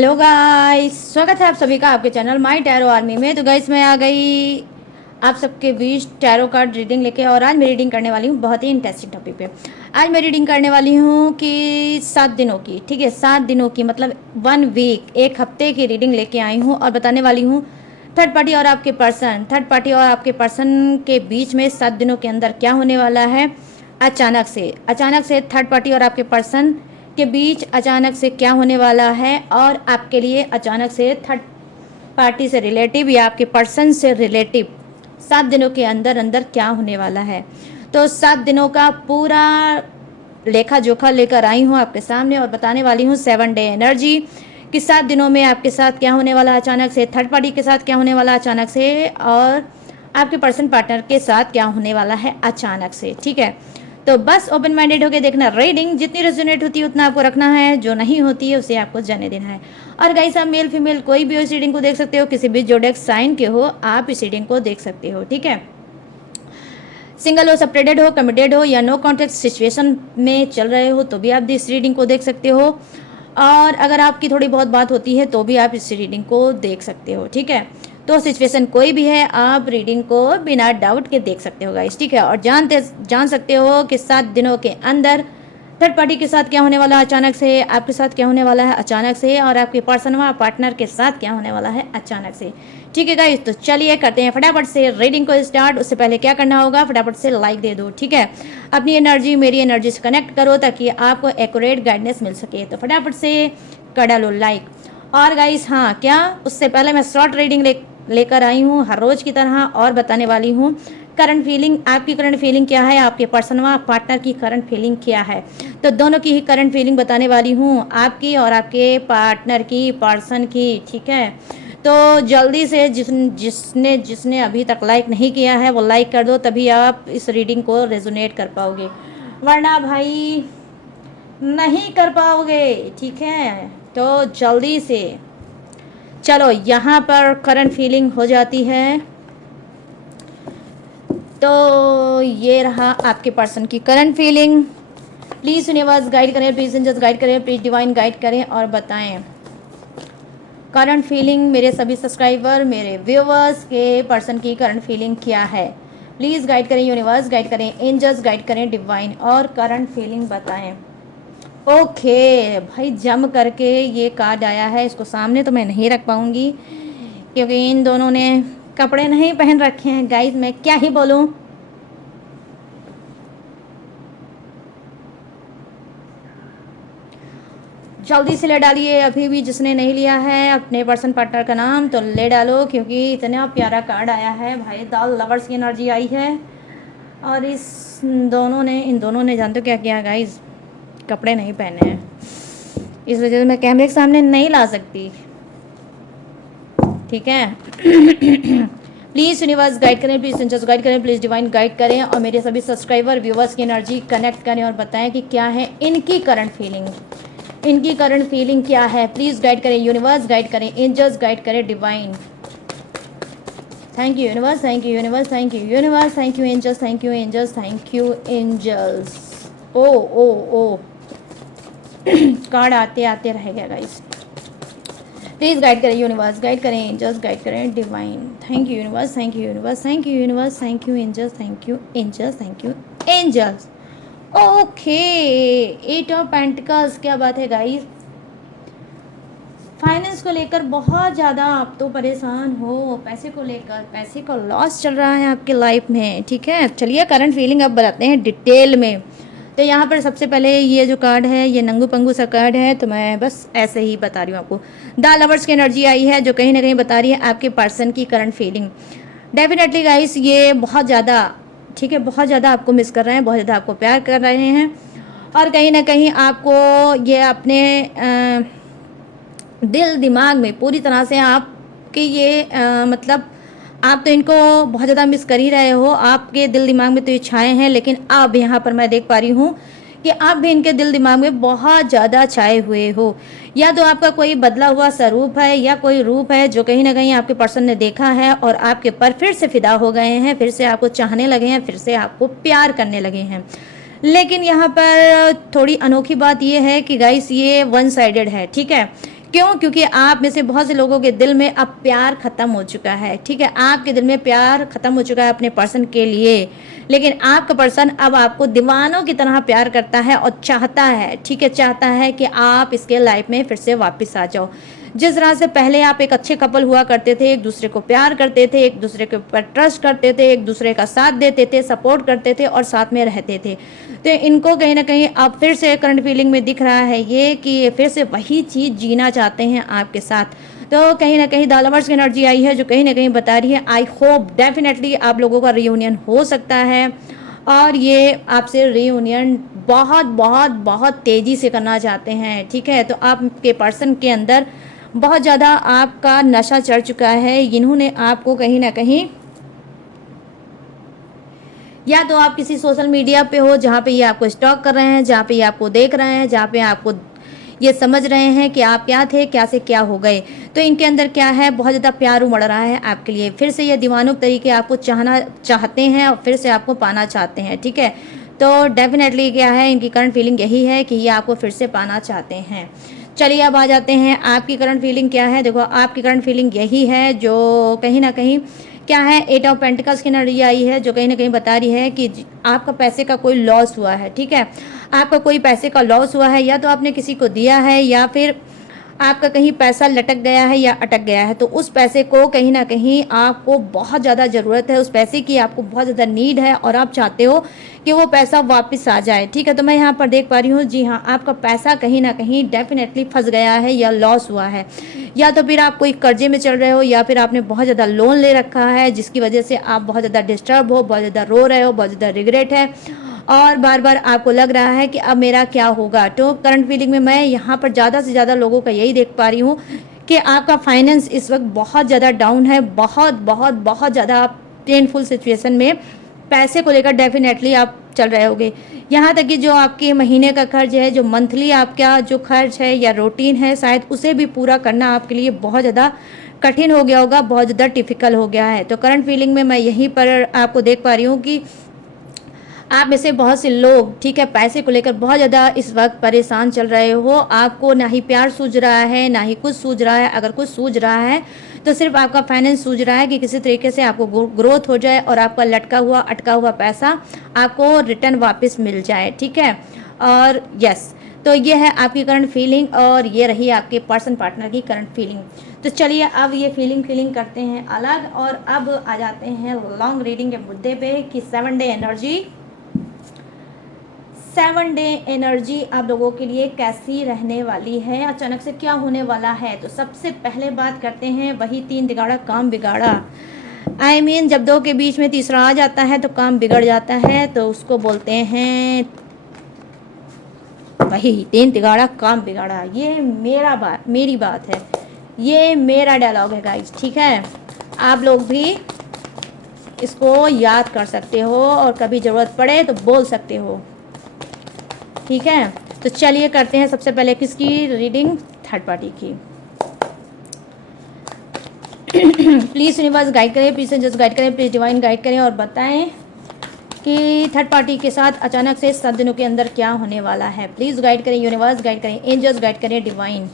Hello guys, स्वागत है आप सभी का आपके चैनल माय टैरो आर्मी में। तो गाइस मैं आ गई आप सबके बीच टैरो कार्ड रीडिंग लेके, और आज मैं रीडिंग करने वाली हूँ बहुत ही इंटरेस्टिंग टॉपिक पे। आज मैं रीडिंग करने वाली हूँ कि 7 दिनों की, ठीक है, 7 दिनों की मतलब 1 वीक, एक हफ्ते की रीडिंग लेके आई हूँ और बताने वाली हूँ थर्ड पार्टी और आपके पर्सन के बीच में 7 दिनों के अंदर क्या होने वाला है। अचानक से थर्ड पार्टी और आपके पर्सन के बीच अचानक से क्या होने वाला है, और आपके लिए अचानक से थर्ड पार्टी से रिलेटिव या आपके पर्सन से रिलेटिव 7 दिनों के अंदर अंदर क्या होने वाला है। तो 7 दिनों का पूरा लेखा जोखा लेकर आई हूँ आपके सामने और बताने वाली हूँ 7 डे एनर्जी कि 7 दिनों में आपके साथ क्या होने वाला है अचानक से, थर्ड पार्टी के साथ क्या होने वाला है अचानक से, और आपके पर्सन पार्टनर के साथ क्या होने वाला है अचानक से। ठीक है, तो बस ओपन माइंडेड होकर देखना। रीडिंग जितनी रेजोनेट होती है उतना आपको रखना है, जो नहीं होती है उसे आपको जाने देना है। और गाइस आप मेल फीमेल कोई भी इस रीडिंग को देख सकते हो, किसी भी जोडेक साइन के हो आप इस रीडिंग को देख सकते हो। ठीक है, सिंगल हो, सेपरेटेड हो, कमिटेड हो या नो कॉन्टेक्ट सिचुएशन में चल रहे हो तो भी आप इस रीडिंग को देख सकते हो, और अगर आपकी थोड़ी बहुत बात होती है तो भी आप इस रीडिंग को देख सकते हो। ठीक है, तो सिचुएशन कोई भी है आप रीडिंग को बिना डाउट के देख सकते हो गाइस। ठीक है, और जान सकते हो कि 7 दिनों के अंदर थर्ड पार्टी के साथ क्या होने वाला है अचानक से, आपके साथ क्या होने वाला है अचानक से, और आपके पर्सन व पार्टनर के साथ क्या होने वाला है अचानक से। ठीक है गाइस, तो चलिए करते हैं फटाफट से रीडिंग को स्टार्ट। उससे पहले क्या करना होगा, फटाफट से लाइक दे दो। ठीक है, अपनी एनर्जी मेरी एनर्जी से कनेक्ट करो ताकि आपको एक्यूरेट गाइडेंस मिल सके। तो फटाफट से कर डालो लाइक। और गाइस हाँ, क्या उससे पहले मैं शॉर्ट रीडिंग लेकर आई हूँ हर रोज की तरह, और बताने वाली हूँ करंट फीलिंग, आपकी करंट फीलिंग क्या है, आपके पर्सन व पार्टनर की करंट फीलिंग क्या है। तो दोनों की ही करंट फीलिंग बताने वाली हूँ, आपकी और आपके पार्टनर की, पर्सन की। ठीक है, तो जल्दी से जिसने जिसने अभी तक लाइक नहीं किया है वो लाइक कर दो, तभी आप इस रीडिंग को रेजोनेट कर पाओगे, वरना भाई नहीं कर पाओगे। ठीक है, तो जल्दी से चलो, यहाँ पर करंट फीलिंग हो जाती है। तो ये रहा आपके पर्सन की current feeling. Please universe guide करें, प्लीज़ एंजल्स गाइड करें, प्लीज़ डिवाइन गाइड करें और बताएं करंट फीलिंग मेरे सभी सब्सक्राइबर, मेरे व्यूवर्स के पर्सन की करंट फीलिंग क्या है। प्लीज़ गाइड करें यूनिवर्स, गाइड करें एंजल्स, गाइड करें डिवाइन, और करंट फीलिंग बताएं। ओके भाई, जम करके ये कार्ड आया है, इसको सामने तो मैं नहीं रख पाऊंगी क्योंकि इन दोनों ने कपड़े नहीं पहन रखे हैं। गाइस मैं क्या ही बोलूं, जल्दी से ले डालिए अभी भी जिसने नहीं लिया है अपने पर्सन पार्टनर का नाम, तो ले डालो क्योंकि इतना प्यारा कार्ड आया है भाई। दाल लवर्स की एनर्जी आई है, और इन दोनों ने जानते हो क्या किया गाइस, कपड़े नहीं पहने हैं, इस वजह से मैं कैमरे के सामने नहीं ला सकती। ठीक है प्लीज़ यूनिवर्स गाइड करें, प्लीज़ एंजल्स गाइड करें, प्लीज़ डिवाइन गाइड करें, और मेरे सभी सब्सक्राइबर व्यूवर्स की एनर्जी कनेक्ट करें और बताएं कि क्या है इनकी करंट फीलिंग, इनकी करंट फीलिंग क्या है। प्लीज़ गाइड करें यूनिवर्स, गाइड करें एंजल्स, गाइड करें divine. Thank you universe, thank you universe, thank you universe, thank you angels, thank you angels, thank you angels. ओ ओ ओ कार्ड आते आते रह गया गाइस। प्लीज़ गाइड करें यूनिवर्स, गाइड करें एंजल्स, गाइड करें divine. Thank you universe, thank you universe, thank you universe, thank you angels, thank you angels, thank you angels. Okay, 8 of pentacles, क्या बात है गाइस। फाइनेंस को लेकर बहुत ज़्यादा आप तो परेशान हो, पैसे को लेकर, पैसे का लॉस चल रहा है आपके लाइफ में। ठीक है, चलिए करंट फीलिंग अब बताते हैं डिटेल में। तो यहाँ पर सबसे पहले ये जो कार्ड है ये नंगू पंगू सा कार्ड है, तो मैं बस ऐसे ही बता रही हूँ आपको। द लवर्स की एनर्जी आई है जो कहीं ना कहीं बता रही है आपके पर्सन की करंट फीलिंग। डेफिनेटली गाइस ये बहुत ज़्यादा, ठीक है, बहुत ज़्यादा आपको मिस कर रहे हैं, बहुत ज़्यादा आपको प्यार कर रहे हैं, और कहीं ना कहीं आपको ये अपने दिल दिमाग में पूरी तरह से आपके ये मतलब आप तो इनको बहुत ज़्यादा मिस कर ही रहे हो, आपके दिल दिमाग में तो ये छाए हैं, लेकिन अब यहाँ पर मैं देख पा रही हूँ कि आप भी इनके दिल दिमाग में बहुत ज़्यादा छाए हुए हो। या तो आपका कोई बदला हुआ स्वरूप है या कोई रूप है जो कहीं ना कहीं आपके पर्सन ने देखा है और आपके पर फिर से फिदा हो गए हैं, फिर से आपको चाहने लगे हैं, फिर से आपको प्यार करने लगे हैं। लेकिन यहाँ पर थोड़ी अनोखी बात ये है कि गाइस ये वन साइडेड है। ठीक है, क्यों? क्योंकि आप में से बहुत से लोगों के दिल में अब प्यार ख़त्म हो चुका है, ठीक है? आपके दिल में प्यार ख़त्म हो चुका है अपने पर्सन के लिए, लेकिन आपका पर्सन अब आपको दीवानों की तरह प्यार करता है और चाहता है, ठीक है? चाहता है कि आप इसके लाइफ में फिर से वापस आ जाओ। जिस तरह से पहले आप एक अच्छे कपल हुआ करते थे, एक दूसरे को प्यार करते थे, एक दूसरे के ऊपर ट्रस्ट करते थे, एक दूसरे का साथ देते थे, सपोर्ट करते थे और साथ में रहते थे, तो इनको कहीं ना कहीं अब फिर से करंट फीलिंग में दिख रहा है ये कि ये फिर से वही चीज़ जीना चाहते हैं आपके साथ। तो कहीं ना कहीं द लवर्स की एनर्जी आई है जो कहीं ना कहीं बता रही है आई होप डेफिनेटली आप लोगों का रियूनियन हो सकता है, और ये आपसे रियूनियन बहुत बहुत बहुत तेज़ी से करना चाहते हैं, ठीक है? तो आपके पर्सन के अंदर बहुत ज़्यादा आपका नशा चढ़ चुका है। इन्होंने आपको कहीं ना कहीं, या तो आप किसी सोशल मीडिया पे हो जहाँ पे ये आपको स्टॉक कर रहे हैं, जहाँ पे ये आपको देख रहे हैं, जहाँ पे आपको ये समझ रहे हैं कि आप क्या थे, क्या से क्या हो गए। तो इनके अंदर क्या है, बहुत ज़्यादा प्यार उमड़ रहा है आपके लिए। फिर से ये दीवानों के तरीके आपको चाहना चाहते हैं और फिर से आपको पाना चाहते हैं, ठीक है? तो डेफिनेटली क्या है, इनकी करंट फीलिंग यही है कि ये आपको फिर से पाना चाहते हैं। चलिए अब आ जाते हैं आपकी करंट फीलिंग क्या है। देखो आपकी करंट फीलिंग यही है जो कहीं ना कहीं क्या है, 8 ऑफ पेंटिकल्स की एनर्जी आई है जो कहीं ना कहीं बता रही है कि आपका पैसे का कोई लॉस हुआ है, ठीक है? आपका कोई पैसे का लॉस हुआ है, या तो आपने किसी को दिया है या फिर आपका कहीं पैसा लटक गया है या अटक गया है, तो उस पैसे को कहीं ना कहीं आपको बहुत ज़्यादा ज़रूरत है, उस पैसे की आपको बहुत ज़्यादा नीड है और आप चाहते हो कि वो पैसा वापस आ जाए, ठीक है? तो मैं यहाँ पर देख पा रही हूँ, जी हाँ, आपका पैसा कहीं ना कहीं डेफिनेटली फंस गया है या लॉस हुआ है, या तो फिर आप कोई कर्जे में चल रहे हो या फिर आपने बहुत ज़्यादा लोन ले रखा है जिसकी वजह से आप बहुत ज़्यादा डिस्टर्ब हो, बहुत ज़्यादा रो रहे हो, बहुत ज़्यादा रिग्रेट है और बार बार आपको लग रहा है कि अब मेरा क्या होगा। तो करंट फीलिंग में मैं यहाँ पर ज़्यादा से ज़्यादा लोगों का यही देख पा रही हूँ कि आपका फाइनेंस इस वक्त बहुत ज़्यादा डाउन है, बहुत बहुत बहुत ज़्यादा पेनफुल सिचुएशन में पैसे को लेकर डेफिनेटली आप चल रहे होगे। यहाँ तक कि जो आपके महीने का खर्च है, जो मंथली आपका जो खर्च है या रूटीन है, शायद उसे भी पूरा करना आपके लिए बहुत ज़्यादा कठिन हो गया होगा, बहुत ज़्यादा टिपिकल हो गया है। तो करंट फीलिंग में मैं यहीं पर आपको देख पा रही हूँ कि आप में से बहुत से लोग, ठीक है, पैसे को लेकर बहुत ज़्यादा इस वक्त परेशान चल रहे हो। आपको ना ही प्यार सूझ रहा है, ना ही कुछ सूझ रहा है। अगर कुछ सूझ रहा है तो सिर्फ आपका फाइनेंस सूझ रहा है कि किसी तरीके से आपको ग्रोथ हो जाए और आपका लटका हुआ अटका हुआ पैसा आपको रिटर्न वापस मिल जाए, ठीक है? और यस, तो ये है आपकी करंट फीलिंग और ये रही आपके पर्सन पार्टनर की करंट फीलिंग। तो चलिए अब ये फीलिंग करते हैं अलग और अब आ जाते हैं लॉन्ग रीडिंग के मुद्दे पे कि 7 डे एनर्जी, 7 डे एनर्जी आप लोगों के लिए कैसी रहने वाली है, अचानक से क्या होने वाला है। तो सबसे पहले बात करते हैं वही 3 तिगाड़ा काम बिगाड़ा। आई मीन जब दो के बीच में तीसरा आ जाता है तो काम बिगड़ जाता है, तो उसको बोलते हैं वही 3 तिगाड़ा काम बिगाड़ा। ये मेरी बात है, ये मेरा डायलॉग है गाइस, ठीक है? आप लोग भी इसको याद कर सकते हो और कभी ज़रूरत पड़े तो बोल सकते हो, ठीक है? तो चलिए करते हैं सबसे पहले किसकी रीडिंग, थर्ड पार्टी की। प्लीज़ यूनिवर्स गाइड करें, प्लीज़ जस्ट गाइड करें, प्लीज़ डिवाइन गाइड करें और बताएं कि थर्ड पार्टी के साथ अचानक से 7 दिनों के अंदर क्या होने वाला है। प्लीज़ गाइड करें यूनिवर्स, गाइड करें एंजल्स, गाइड करें divine.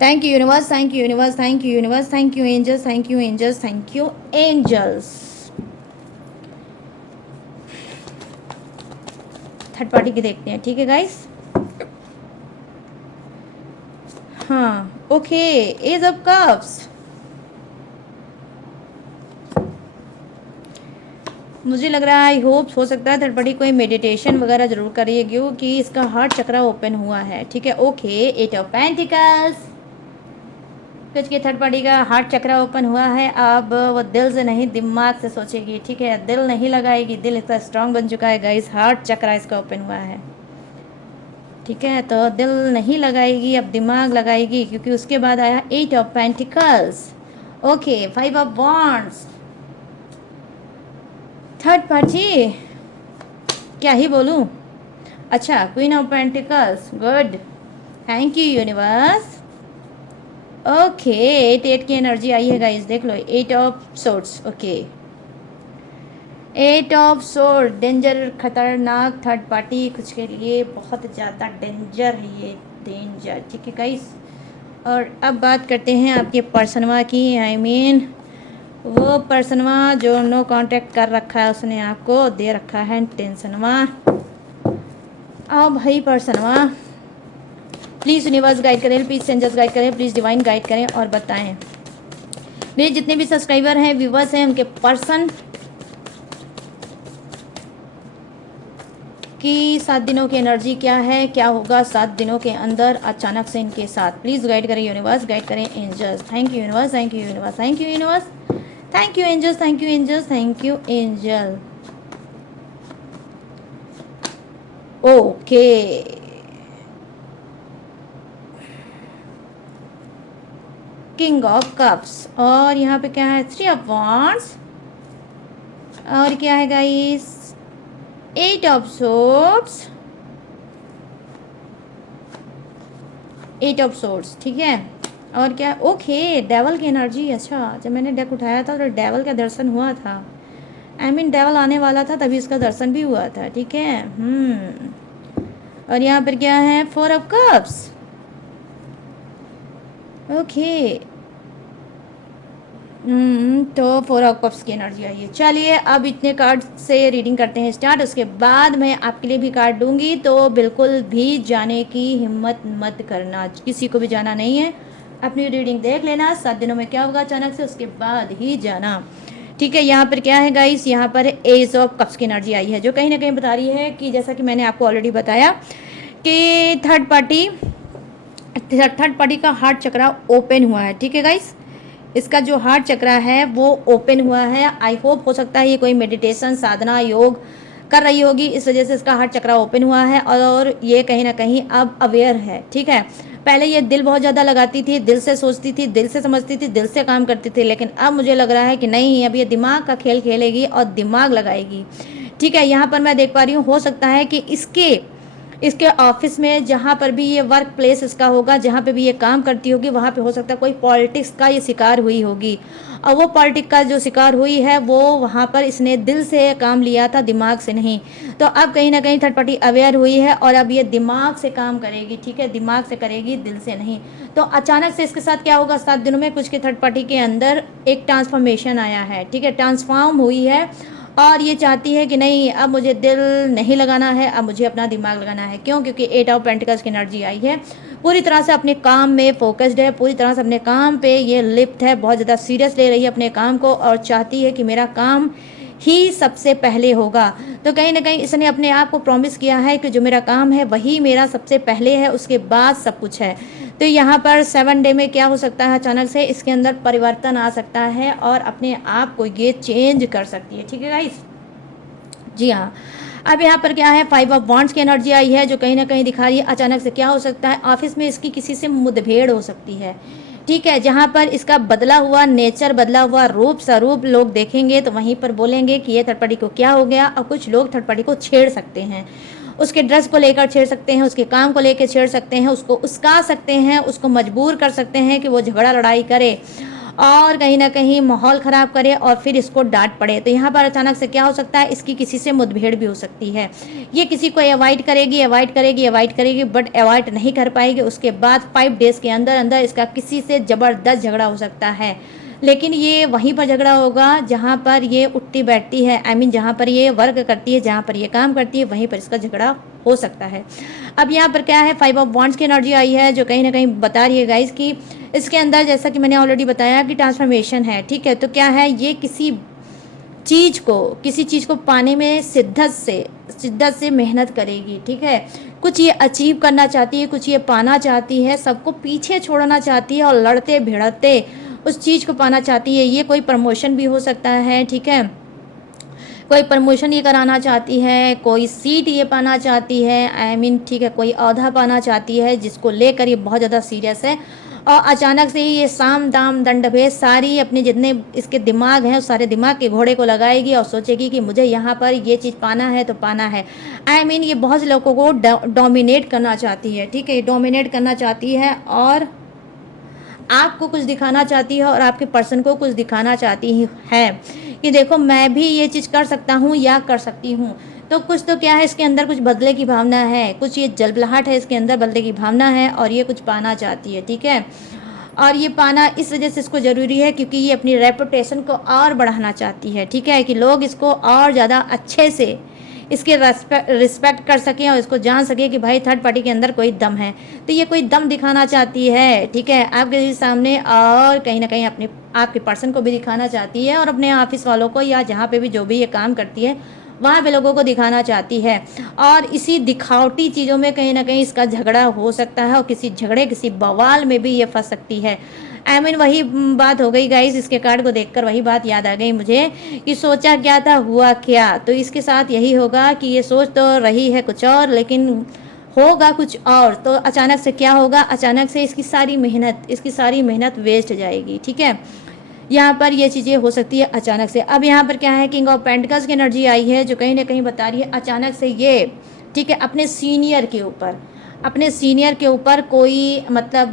Thank you universe, thank you universe, thank you universe, thank you angels, thank you angels, thank you angels. Third party की देखते हैं, ठीक है गाइस? हाँ ओके, एज ऑफ कप्स। मुझे लग रहा है आई होप हो सकता है थर्ड पार्टी कोई मेडिटेशन वगैरह जरूर करिए क्योंकि इसका हार्ट चक्रा ओपन हुआ है, ठीक है? ओके, 8 ऑफ पेंटिकल्स, कुछ के थर्ड पार्टी का हार्ट चक्रा ओपन हुआ है। अब वो दिल से नहीं दिमाग से सोचेगी, ठीक है? दिल नहीं लगाएगी, दिल इसका स्ट्रांग बन चुका है गाइस, हार्ट चक्रा इसका ओपन हुआ है, ठीक है? तो दिल नहीं लगाएगी, अब दिमाग लगाएगी क्योंकि उसके बाद आया 8 of pentacles. Okay, 5 of wands. Third party क्या ही बोलूँ, अच्छा, queen of pentacles, good, thank you universe. Okay, 8 की एनर्जी आई है गाइस, देख लो, 8 of swords. Okay, 8 of sword, danger, खतरनाक थर्ड पार्टी कुछ के लिए बहुत ज़्यादा डेंजर है ये, डेंजर, ठीक है गाइस? और अब बात करते हैं आपके पर्सनवा की। वो पर्सनवा जो नो कांटेक्ट कर रखा है, उसने आपको दे रखा है टेंशनवा। आओ भाई पर्सनवा, प्लीज़ यूनिवर्स गाइड करें, प्लीज़ सेंजर्स गाइड करें, प्लीज़ डिवाइन गाइड करें और बताएं मेरे जितने भी सब्सक्राइबर हैं, व्यूवर्स हैं, उनके पर्सन कि 7 दिनों की एनर्जी क्या है, क्या होगा 7 दिनों के अंदर अचानक से इनके साथ। प्लीज़ गाइड करें यूनिवर्स, गाइड करें angels. Thank you universe, thank you universe, thank you universe, thank you angels, thank you angels, thank you angel. Okay, king of cups और यहाँ पे क्या है, 3 ऑफ वॉन्ड्स और क्या है guys, 8 of swords, 8 of swords, ठीक है। और क्या, ओके डेवल की एनर्जी। अच्छा, जब मैंने डेक उठाया था तो डेवल का दर्शन हुआ था। डेवल आने वाला था, तभी उसका दर्शन भी हुआ था, ठीक है। और यहाँ पर क्या है, 4 ऑफ कप्स, ओके। तो 4 ऑफ कप्स की एनर्जी आई है। चलिए अब इतने कार्ड से रीडिंग करते हैं स्टार्ट। उसके बाद मैं आपके लिए भी कार्ड दूंगी, तो बिल्कुल भी जाने की हिम्मत मत करना, किसी को भी जाना नहीं है। अपनी रीडिंग देख लेना, 7 दिनों में क्या होगा अचानक से, उसके बाद ही जाना, ठीक है। यहाँ पर क्या है गाइस, यहाँ पर एज ऑफ कप्स की एनर्जी आई है, जो कहीं ना कहीं बता रही है कि जैसा कि मैंने आपको ऑलरेडी बताया कि थर्ड पार्टी का हार्ट चक्रा ओपन हुआ है, ठीक है गाइस। इसका जो हार्ट चक्रा है वो ओपन हुआ है। आई होप हो सकता है ये कोई मेडिटेशन, साधना, योग कर रही होगी, इस वजह से इसका हार्ट चक्रा ओपन हुआ है और ये कहीं ना कहीं अब अवेयर है, ठीक है। पहले ये दिल बहुत ज़्यादा लगाती थी, दिल से सोचती थी, दिल से समझती थी, दिल से काम करती थी, लेकिन अब मुझे लग रहा है कि नहीं, अब ये दिमाग का खेल खेलेगी और दिमाग लगाएगी, ठीक है। यहाँ पर मैं देख पा रही हूँ, हो सकता है कि इसके ऑफिस में, जहाँ पर भी ये वर्क प्लेस इसका होगा, जहाँ पे भी ये काम करती होगी, वहाँ पे हो सकता है कोई पॉलिटिक्स का ये शिकार हुई होगी। और वो पॉलिटिक्स का जो शिकार हुई है, वो वहाँ पर इसने दिल से काम लिया था, दिमाग से नहीं। तो अब कहीं ना कहीं थर्ड पार्टी अवेयर हुई है और अब ये दिमाग से काम करेगी, ठीक है, दिमाग से करेगी, दिल से नहीं। तो अचानक से इसके साथ क्या होगा, 7 दिनों में कुछ के थर्ड पार्टी के अंदर एक ट्रांसफॉर्मेशन आया है, ठीक है, ट्रांसफॉर्म हुई है और ये चाहती है कि नहीं, अब मुझे दिल नहीं लगाना है, अब मुझे अपना दिमाग लगाना है। क्यों? क्योंकि 8 ऑफ पेंटिकल्स की एनर्जी आई है, पूरी तरह से अपने काम में फोकस्ड है, पूरी तरह से अपने काम पे ये लिप्त है, बहुत ज़्यादा सीरियस ले रही है अपने काम को और चाहती है कि मेरा काम ही सबसे पहले होगा। तो कहीं ना कहीं इसने अपने आप को प्रॉमिस किया है कि जो मेरा काम है वही मेरा सबसे पहले है, उसके बाद सब कुछ है। तो यहाँ पर 7 डे में क्या हो सकता है, अचानक से इसके अंदर परिवर्तन आ सकता है और अपने आप को ये चेंज कर सकती है, ठीक है गाइस। जी हाँ, अब यहाँ पर क्या है, 5 ऑफ वॉन्ड्स की एनर्जी आई है, जो कहीं ना कहीं दिखा रही है अचानक से क्या हो सकता है, ऑफिस में इसकी किसी से मुठभेड़ हो सकती है, ठीक है, जहाँ पर इसका बदला हुआ नेचर, बदला हुआ रूप स्वरूप लोग देखेंगे तो वहीं पर बोलेंगे कि ये थर्ड पार्टी को क्या हो गया। और कुछ लोग थर्ड पार्टी को छेड़ सकते हैं, उसके ड्रेस को लेकर छेड़ सकते हैं, उसके काम को लेकर छेड़ सकते हैं, उसको उस्का सकते हैं, उसको मजबूर कर सकते हैं कि वो झगड़ा लड़ाई करे और कहीं ना कहीं माहौल ख़राब करे और फिर इसको डांट पड़े। तो यहाँ पर अचानक से क्या हो सकता है, इसकी किसी से मुठभेड़ भी हो सकती है। ये किसी को अवॉइड करेगी बट अवॉइड नहीं कर पाएगी। उसके बाद 5 डेज़ के अंदर अंदर इसका किसी से ज़बरदस्त झगड़ा हो सकता है, लेकिन ये वहीं पर झगड़ा होगा जहाँ पर ये उठती बैठती है, जहाँ पर ये वर्क करती है, जहाँ पर ये काम करती है, वहीं पर इसका झगड़ा हो सकता है। अब यहाँ पर क्या है, 5 ऑफ वॉन्ड्स की एनर्जी आई है, जो कहीं ना कहीं बता रही है गाइस कि इसके अंदर, जैसा कि मैंने ऑलरेडी बताया कि ट्रांसफॉर्मेशन है, ठीक है। तो क्या है, ये किसी चीज़ को पाने में शिद्दत से मेहनत करेगी, ठीक है। कुछ ये अचीव करना चाहती है, कुछ ये पाना चाहती है, सबको पीछे छोड़ना चाहती है और लड़ते भिड़ते उस चीज़ को पाना चाहती है। ये कोई प्रमोशन भी हो सकता है, ठीक है, कोई प्रमोशन ये कराना चाहती है, कोई सीट ये पाना चाहती है, ठीक है, कोई औहदा पाना चाहती है, जिसको लेकर ये बहुत ज़्यादा सीरियस है। और अचानक से ही ये साम दाम दंड भेद सारी अपने जितने इसके दिमाग हैं, उस सारे दिमाग के घोड़े को लगाएगी और सोचेगी कि मुझे यहाँ पर ये चीज़ पाना है तो पाना है। ये बहुत से लोगों को डोमिनेट करना चाहती है, ठीक है, डोमिनेट करना चाहती है और आपको कुछ दिखाना चाहती है और आपके पर्सन को कुछ दिखाना चाहती है कि देखो मैं भी ये चीज़ कर सकता हूँ या कर सकती हूँ। तो कुछ तो क्या है, इसके अंदर कुछ बदले की भावना है, कुछ ये जलबलाहट है, इसके अंदर बदले की भावना है और ये कुछ पाना चाहती है, ठीक है। और ये पाना इस वजह से इसको ज़रूरी है क्योंकि ये अपनी रेपुटेशन को और बढ़ाना चाहती है, ठीक है, कि लोग इसको और ज़्यादा अच्छे से इसके रिस्पेक्ट कर सकें और इसको जान सकें कि भाई थर्ड पार्टी के अंदर कोई दम है। तो ये कोई दम दिखाना चाहती है, ठीक है, आपके सामने, और कहीं ना कहीं अपने आपके पर्सन को भी दिखाना चाहती है और अपने ऑफिस वालों को या जहाँ पे भी जो भी ये काम करती है वहाँ पे लोगों को दिखाना चाहती है। और इसी दिखावटी चीज़ों में कहीं ना कहीं इसका झगड़ा हो सकता है और किसी झगड़े किसी बवाल में भी ये फंस सकती है। वही बात हो गई गाइस, इसके कार्ड को देखकर वही बात याद आ गई मुझे कि सोचा क्या था हुआ क्या। तो इसके साथ यही होगा कि ये सोच तो रही है कुछ और लेकिन होगा कुछ और। तो अचानक से क्या होगा, अचानक से इसकी सारी मेहनत वेस्ट जाएगी, ठीक है। यहाँ पर ये चीज़ें हो सकती है अचानक से। अब यहाँ पर क्या है, किंग ऑफ पेंटिकल्स की एनर्जी आई है जो कहीं ना कहीं बता रही है अचानक से ये, ठीक है, अपने सीनियर के ऊपर कोई मतलब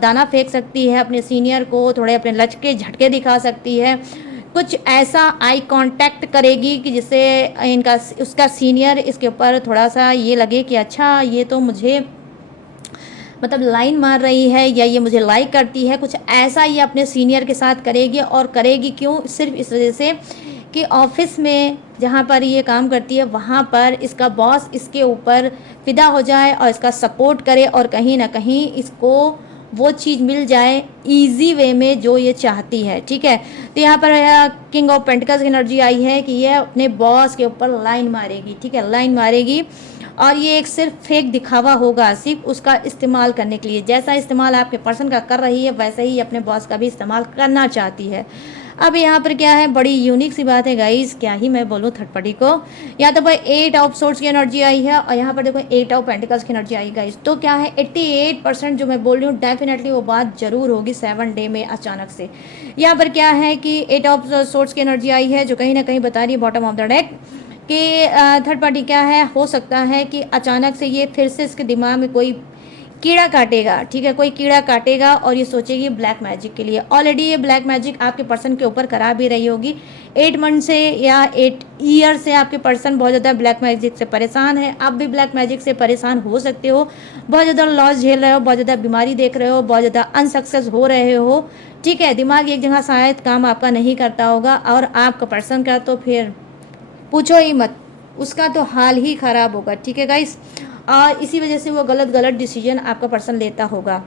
दाना फेंक सकती है, अपने सीनियर को थोड़े अपने लचके झटके दिखा सकती है, कुछ ऐसा आई कांटेक्ट करेगी कि जिससे उसका सीनियर इसके ऊपर थोड़ा सा ये लगे कि अच्छा ये तो मुझे मतलब लाइन मार रही है या ये मुझे लाइक करती है, कुछ ऐसा ये अपने सीनियर के साथ करेगी। और करेगी क्यों, सिर्फ इस वजह से कि ऑफिस में जहाँ पर ये काम करती है वहाँ पर इसका बॉस इसके ऊपर फिदा हो जाए और इसका सपोर्ट करे और कहीं ना कहीं इसको वो चीज़ मिल जाए इजी वे में जो ये चाहती है, ठीक है। तो यहाँ पर किंग ऑफ पेंटिकल्स की एनर्जी आई है कि ये अपने बॉस के ऊपर लाइन मारेगी, ठीक है, लाइन मारेगी। और ये एक सिर्फ फेक दिखावा होगा, सिर्फ उसका इस्तेमाल करने के लिए। जैसा इस्तेमाल आपके पर्सन का कर रही है वैसे ही अपने बॉस का भी इस्तेमाल करना चाहती है। अब यहाँ पर क्या है, बड़ी यूनिक सी बात है गाइस, क्या ही मैं बोलूँ थर्ड पार्टी को। यहाँ तो भाई 8 ऑफ सोर्ड्स की एनर्जी आई है और यहाँ पर देखो 8 ऑफ पेंटिकल्स की एनर्जी आई गाइस। तो क्या है 88% जो मैं बोल रही हूँ डेफिनेटली वो बात जरूर होगी 7 डे में अचानक से। यहाँ पर क्या है कि 8 ऑफ सोर्ड्स की एनर्जी आई है जो कहीं ना कहीं बता रही है बॉटम ऑफ द डेक कि थर्ड पार्टी क्या है, हो सकता है कि अचानक से ये फिर से इसके दिमाग में कोई कीड़ा काटेगा, ठीक है, कोई कीड़ा काटेगा और ये सोचेगी ब्लैक मैजिक के लिए। ऑलरेडी ये ब्लैक मैजिक आपके पर्सन के ऊपर करा भी रही होगी 8 मंथ से या 8 ईयर से। आपके पर्सन बहुत ज़्यादा ब्लैक मैजिक से परेशान है, आप भी ब्लैक मैजिक से परेशान हो सकते हो, बहुत ज़्यादा लॉस झेल रहे हो, बहुत ज़्यादा बीमारी देख रहे हो, बहुत ज़्यादा अनसक्सेस हो रहे हो, ठीक है, दिमाग एक जगह शायद काम आपका नहीं करता होगा और आपका पर्सन का तो फिर पूछो ही मत, उसका तो हाल ही ख़राब होगा, ठीक है गाइस। और इसी वजह से वो गलत डिसीजन आपका पर्सन लेता होगा।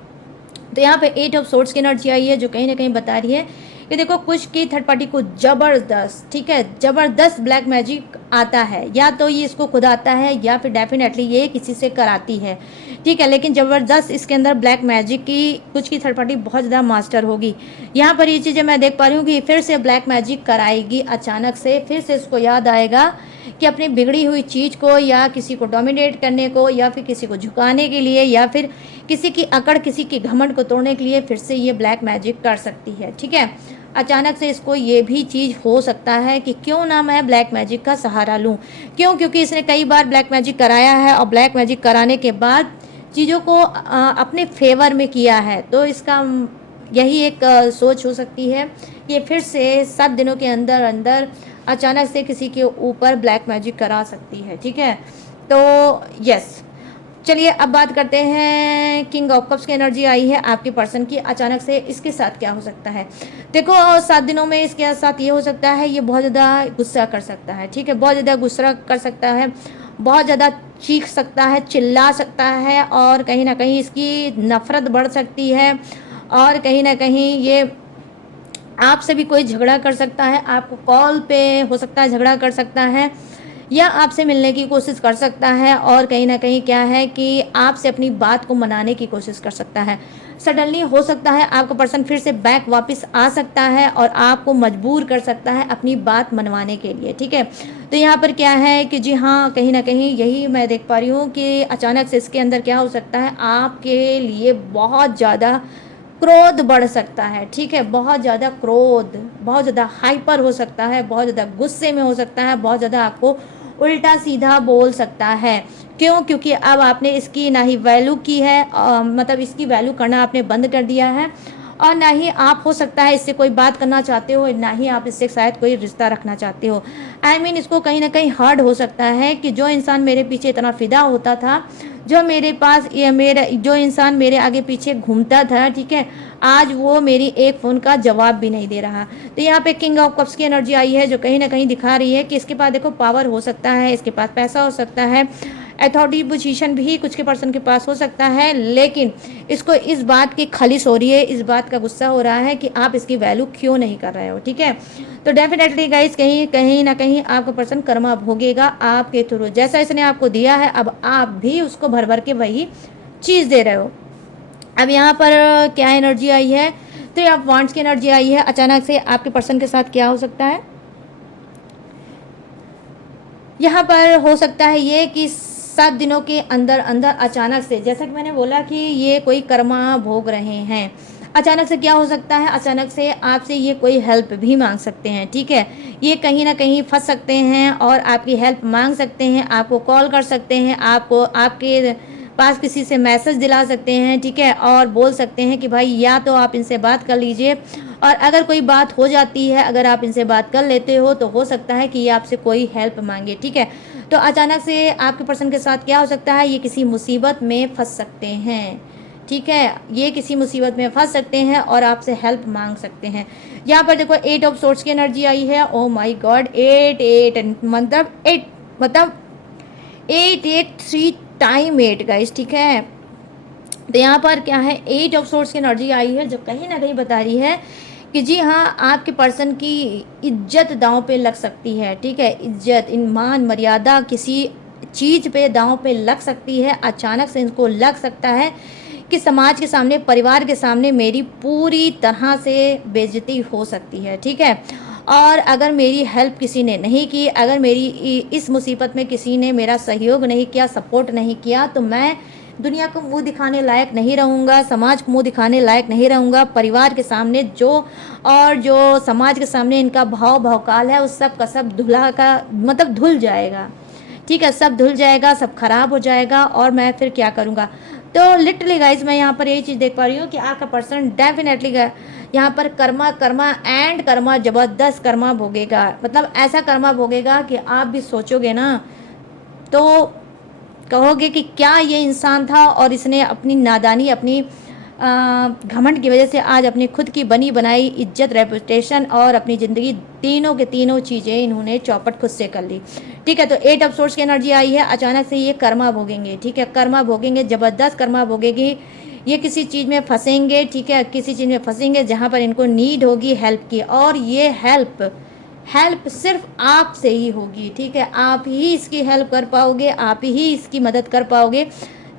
तो यहाँ पे 8 ऑफ सोर्ड्स की एनर्जी आई है जो कहीं ना कहीं बता रही है कि देखो कुछ की थर्ड पार्टी को ज़बरदस्त, ठीक है, ज़बरदस्त ब्लैक मैजिक आता है, या तो ये इसको खुद आता है या फिर डेफिनेटली ये किसी से कराती है, ठीक है, लेकिन ज़बरदस्त इसके अंदर ब्लैक मैजिक की कुछ की थर्ड पार्टी बहुत ज़्यादा मास्टर होगी। यहाँ पर ये चीज़ें मैं देख पा रही हूँ कि फिर से ब्लैक मैजिक कराएगी अचानक से, फिर से इसको याद आएगा कि अपनी बिगड़ी हुई चीज़ को या किसी को डोमिनेट करने को या फिर किसी को झुकाने के लिए या फिर किसी की अकड़ किसी की घमंड को तोड़ने के लिए फिर से ये ब्लैक मैजिक कर सकती है, ठीक है। अचानक से इसको ये भी चीज़ हो सकता है कि क्यों ना मैं ब्लैक मैजिक का सहारा लूँ, क्यों, क्योंकि इसने कई बार ब्लैक मैजिक कराया है और ब्लैक मैजिक कराने के बाद चीज़ों को अपने फेवर में किया है। तो इसका यही एक सोच हो सकती है कि फिर से 7 दिनों के अंदर अंदर अचानक से किसी के ऊपर ब्लैक मैजिक करा सकती है, ठीक है। तो यस, चलिए अब बात करते हैं किंग ऑफ कप्स की एनर्जी आई है आपके पर्सन की, अचानक से इसके साथ क्या हो सकता है। देखो 7 दिनों में इसके साथ ये हो सकता है, ये बहुत ज़्यादा गुस्सा कर सकता है, ठीक है, बहुत ज़्यादा गुस्सा कर सकता है, बहुत ज़्यादा चीख सकता है, चिल्ला सकता है और कहीं ना कहीं इसकी नफ़रत बढ़ सकती है और कहीं ना कहीं ये आपसे भी कोई झगड़ा कर सकता है, आपको कॉल पे हो सकता है झगड़ा कर सकता है या आपसे मिलने की कोशिश कर सकता है और कहीं ना कहीं क्या है कि आपसे अपनी बात को मनाने की कोशिश कर सकता है। सडनली हो सकता है आपका पर्सन फिर से बैक वापस आ सकता है और आपको मजबूर कर सकता है अपनी बात मनवाने के लिए, ठीक है। तो यहाँ पर क्या है कि जी हाँ, कहीं ना कहीं यही मैं देख पा रही हूँ कि अचानक से इसके अंदर क्या हो सकता है, आपके लिए बहुत ज़्यादा क्रोध बढ़ सकता है, ठीक है, बहुत ज़्यादा क्रोध, बहुत ज़्यादा हाइपर हो सकता है, बहुत ज़्यादा गुस्से में हो सकता है, बहुत ज़्यादा आपको उल्टा सीधा बोल सकता है। क्यों, क्योंकि अब आपने इसकी ना ही वैल्यू की है, मतलब इसकी वैल्यू करना आपने बंद कर दिया है और ना ही आप हो सकता है इससे कोई बात करना चाहते हो, ना ही आप इससे शायद कोई रिश्ता रखना चाहते हो। इसको कहीं ना कहीं हर्ट हो सकता है कि जो इंसान मेरे पीछे इतना फिदा होता था, जो मेरे पास ये मेरा जो इंसान मेरे आगे पीछे घूमता था, ठीक है, आज वो मेरी एक फ़ोन का जवाब भी नहीं दे रहा। तो यहाँ पे किंग ऑफ कप्स की एनर्जी आई है, जो कहीं ना कहीं दिखा रही है कि इसके पास देखो पावर हो सकता है, इसके पास पैसा हो सकता है, अथॉरिटी पोजीशन भी कुछ के पर्सन के पास हो सकता है, लेकिन इसको इस बात की खलिश हो रही है, इस बात का गुस्सा हो रहा है कि आप इसकी वैल्यू क्यों नहीं कर रहे हो। ठीक है, तो डेफिनेटली गाइस कहीं ना कहीं आपका पर्सन कर्मा भोगेगा आपके थ्रू। जैसा इसने आपको दिया है, अब आप भी उसको भर भर के वही चीज़ दे रहे हो। अब यहाँ पर क्या एनर्जी आई है, तो यहाँ वांट्स की एनर्जी आई है। अचानक से आपके पर्सन के साथ क्या हो सकता है, यहाँ पर हो सकता है ये कि 7 दिनों के अंदर अंदर अचानक से, जैसा कि मैंने बोला कि ये कोई कर्मा भोग रहे हैं, अचानक से क्या हो सकता है, अचानक से आपसे ये कोई हेल्प भी मांग सकते हैं। ठीक है, ये कहीं ना कहीं फंस सकते हैं और आपकी हेल्प मांग सकते हैं, आपको कॉल कर सकते हैं, आपको आपके पास किसी से मैसेज दिला सकते हैं। ठीक है, और बोल सकते हैं कि भाई या तो आप इनसे बात कर लीजिए, और अगर कोई बात हो जाती है, अगर आप इनसे बात कर लेते हो, तो हो सकता है कि ये आपसे कोई हेल्प मांगे। ठीक है, तो अचानक से आपके पर्सन के साथ क्या हो सकता है, ये किसी मुसीबत में फंस सकते हैं। ठीक है, ये किसी मुसीबत में फंस सकते हैं और आपसे हेल्प मांग सकते हैं। यहाँ पर देखो 8 ऑफ सोर्ट्स की एनर्जी आई है। ओ माय गॉड, 8 मतलब 8 टाइम 8 गाइस। ठीक है, तो यहाँ पर क्या है, 8 ऑफ सोर्ट्स की एनर्जी आई है, जो कहीं ना कहीं बता रही है कि जी हाँ, आपके पर्सन की इज्जत दांव पे लग सकती है। ठीक है, इज्जत, मान मर्यादा किसी चीज़ पे दांव पे लग सकती है। अचानक से इनको लग सकता है कि समाज के सामने, परिवार के सामने मेरी पूरी तरह से बेइज्जती हो सकती है। ठीक है, और अगर मेरी हेल्प किसी ने नहीं की, अगर मेरी इस मुसीबत में किसी ने मेरा सहयोग नहीं किया, सपोर्ट नहीं किया, तो मैं दुनिया को मुंह दिखाने लायक नहीं रहूँगा, समाज को मुंह दिखाने लायक नहीं रहूँगा। परिवार के सामने जो समाज के सामने इनका भाव भौकाल है, उस सब का सब धुला का मतलब धुल जाएगा। ठीक है, सब धुल जाएगा, सब खराब हो जाएगा, और मैं फिर क्या करूँगा। तो लिटरली गाइज मैं यहाँ पर यही चीज़ देख पा रही हूँ कि आपका पर्सन डेफिनेटली यहाँ पर कर्मा जबरदस्त कर्मा भोगेगा। मतलब ऐसा कर्मा भोगेगा कि आप भी सोचोगे ना, तो कहोगे कि क्या ये इंसान था, और इसने अपनी नादानी, अपनी घमंड की वजह से आज अपनी खुद की बनी बनाई इज्जत, रेपुटेशन और अपनी ज़िंदगी, तीनों के तीनों चीज़ें इन्होंने चौपट खुद से कर ली। ठीक है, तो 8 ऑफ सोर्ट्स की एनर्जी आई है। अचानक से ये कर्मा भोगेंगे। ठीक है, कर्मा भोगेंगे, ज़बरदस्त कर्मा भोगेगी। ये किसी चीज़ में फंसेंगे। ठीक है, किसी चीज़ में फंसेंगे जहाँ पर इनको नीड होगी हेल्प की, और ये हेल्प सिर्फ आपसे ही होगी। ठीक है, आप ही इसकी हेल्प कर पाओगे, आप ही इसकी मदद कर पाओगे,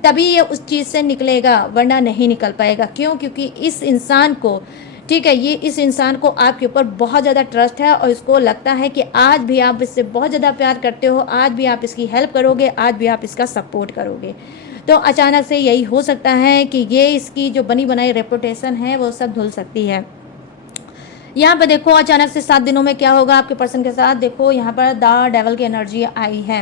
तभी ये उस चीज़ से निकलेगा, वरना नहीं निकल पाएगा। क्यों? क्योंकि इस इंसान को, ठीक है, इस इंसान को आपके ऊपर बहुत ज़्यादा ट्रस्ट है, और इसको लगता है कि आज भी आप इससे बहुत ज़्यादा प्यार करते हो, आज भी आप इसकी हेल्प करोगे, आज भी आप इसका सपोर्ट करोगे। तो अचानक से यही हो सकता है कि ये इसकी जो बनी बनाई रेपुटेशन है वो सब धुल सकती है। यहाँ पर देखो अचानक से 7 दिनों में क्या होगा आपके पर्सन के साथ। देखो यहाँ पर द डेवल की एनर्जी आई है।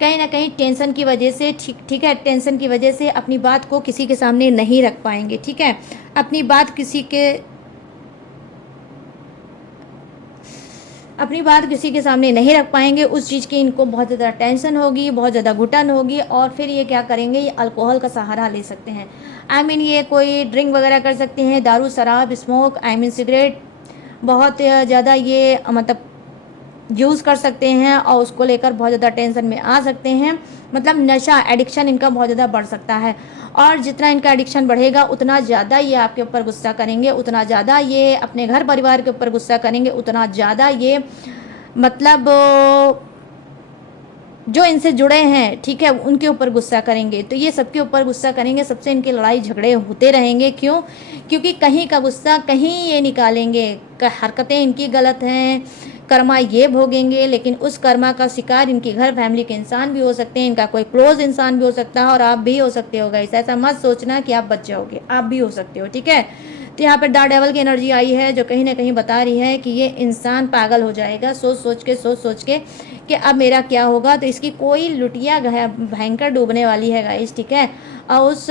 कहीं ना कहीं टेंशन की वजह से, ठीक है, टेंशन की वजह से अपनी बात को किसी के सामने नहीं रख पाएंगे। ठीक है, अपनी बात किसी के सामने नहीं रख पाएंगे। उस चीज़ की इनको बहुत ज़्यादा टेंशन होगी, बहुत ज़्यादा घुटन होगी, और फिर ये क्या करेंगे, ये अल्कोहल का सहारा ले सकते हैं। ये कोई ड्रिंक वगैरह कर सकते हैं, दारू, शराब, स्मोक, सिगरेट बहुत ज़्यादा ये मतलब यूज़ कर सकते हैं, और उसको लेकर बहुत ज़्यादा टेंशन में आ सकते हैं। मतलब नशा, एडिक्शन इनका बहुत ज़्यादा बढ़ सकता है, और जितना इनका एडिक्शन बढ़ेगा उतना ज़्यादा ये आपके ऊपर गुस्सा करेंगे, उतना ज़्यादा ये अपने घर परिवार के ऊपर गुस्सा करेंगे, उतना ज़्यादा ये मतलब जो इनसे जुड़े हैं, ठीक है, उनके ऊपर गुस्सा करेंगे। तो ये सबके ऊपर गुस्सा करेंगे, सबसे इनके लड़ाई झगड़े होते रहेंगे। क्यों? क्योंकि कहीं का गुस्सा कहीं ये निकालेंगे। हरकतें इनकी गलत हैं, कर्मा ये भोगेंगे, लेकिन उस कर्मा का शिकार इनकी घर फैमिली के इंसान भी हो सकते हैं, इनका कोई क्लोज इंसान भी हो सकता है, और आप भी हो सकते हो गाइस। ऐसा मत सोचना कि आप बच जाओगे, आप भी हो सकते हो। ठीक है, तो यहाँ पर द डेवल की एनर्जी आई है, जो कहीं ना कहीं बता रही है कि ये इंसान पागल हो जाएगा सोच सोच के कि अब मेरा क्या होगा। तो इसकी कोई लुटिया भयंकर डूबने वाली है गाइस। ठीक है, और उस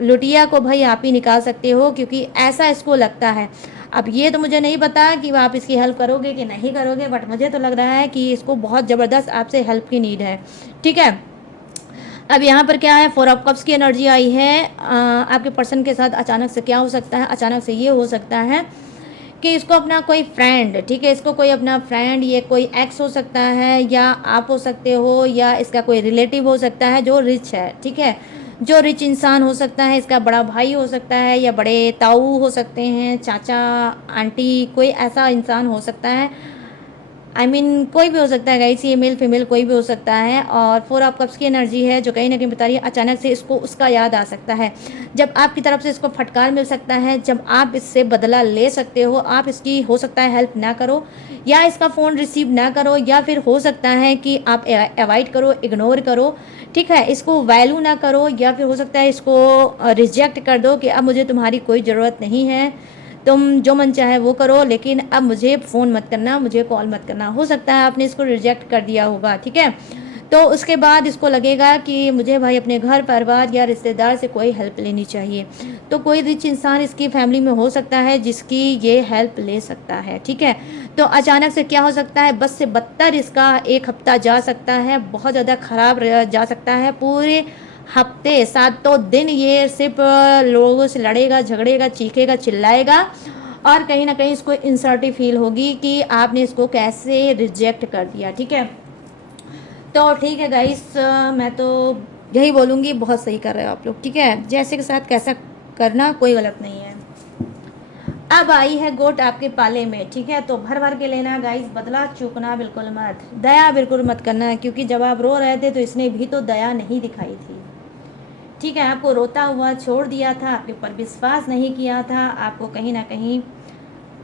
लुटिया को भाई आप ही निकाल सकते हो, क्योंकि ऐसा इसको लगता है। अब ये तो मुझे नहीं पता कि आप इसकी हेल्प करोगे कि नहीं करोगे, बट मुझे तो लग रहा है कि इसको बहुत ज़बरदस्त आपसे हेल्प की नीड है, ठीक है। अब यहाँ पर क्या है, 4 ऑफ कप्स की एनर्जी आई है। आपके पर्सन के साथ अचानक से क्या हो सकता है, अचानक से ये हो सकता है कि इसको अपना कोई फ्रेंड, ठीक है, इसको कोई अपना फ्रेंड, ये कोई एक्स हो सकता है, या आप हो सकते हो, या इसका कोई रिलेटिव हो सकता है जो रिच है, ठीक है, जो रिच इंसान हो सकता है, इसका बड़ा भाई हो सकता है, या बड़े ताऊ हो सकते हैं, चाचा आंटी, कोई ऐसा इंसान हो सकता है। कोई भी हो सकता है गाइस, ये मेल फीमेल कोई भी हो सकता है। और 4 ऑफ कप्स की एनर्जी है जो कहीं ना कहीं बता रही है अचानक से इसको उसका याद आ सकता है, जब आपकी तरफ से इसको फटकार मिल सकता है, जब आप इससे बदला ले सकते हो। आप इसकी हो सकता है हेल्प ना करो, या इसका फ़ोन रिसीव ना करो, या फिर हो सकता है कि आप अवॉइड करो, इग्नोर करो, ठीक है, इसको वैल्यू ना करो, या फिर हो सकता है इसको रिजेक्ट कर दो कि अब मुझे तुम्हारी कोई ज़रूरत नहीं है, तुम जो मन चाहे वो करो, लेकिन अब मुझे फ़ोन मत करना, मुझे कॉल मत करना। हो सकता है आपने इसको रिजेक्ट कर दिया होगा, ठीक है। तो उसके बाद इसको लगेगा कि मुझे भाई अपने घर परिवार या रिश्तेदार से कोई हेल्प लेनी चाहिए। तो कोई रिच इंसान इसकी फैमिली में हो सकता है जिसकी ये हेल्प ले सकता है, ठीक है। तो अचानक से क्या हो सकता है, बस से बदतर इसका 1 हफ्ता जा सकता है, बहुत ज़्यादा ख़राब जा सकता है। पूरे हफ्ते 7 दिन ये सिर्फ लोगों से लड़ेगा, झगड़ेगा, चीखेगा, चिल्लाएगा, और कहीं ना कहीं इसको इंसल्टी फील होगी कि आपने इसको कैसे रिजेक्ट कर दिया, ठीक है। तो ठीक है गाइस, मैं तो यही बोलूँगी, बहुत सही कर रहे हो आप लोग, ठीक है। जैसे के साथ कैसा करना कोई गलत नहीं है। अब आई है गोट आपके पाले में, ठीक है। तो भर भर के लेना गाइस, बदला चूकना बिल्कुल मत, दया बिल्कुल मत करना, क्योंकि जब आप रो रहे थे तो इसने भी तो दया नहीं दिखाई थी, ठीक है। आपको रोता हुआ छोड़ दिया था, आपके ऊपर विश्वास नहीं किया था, आपको कहीं ना कहीं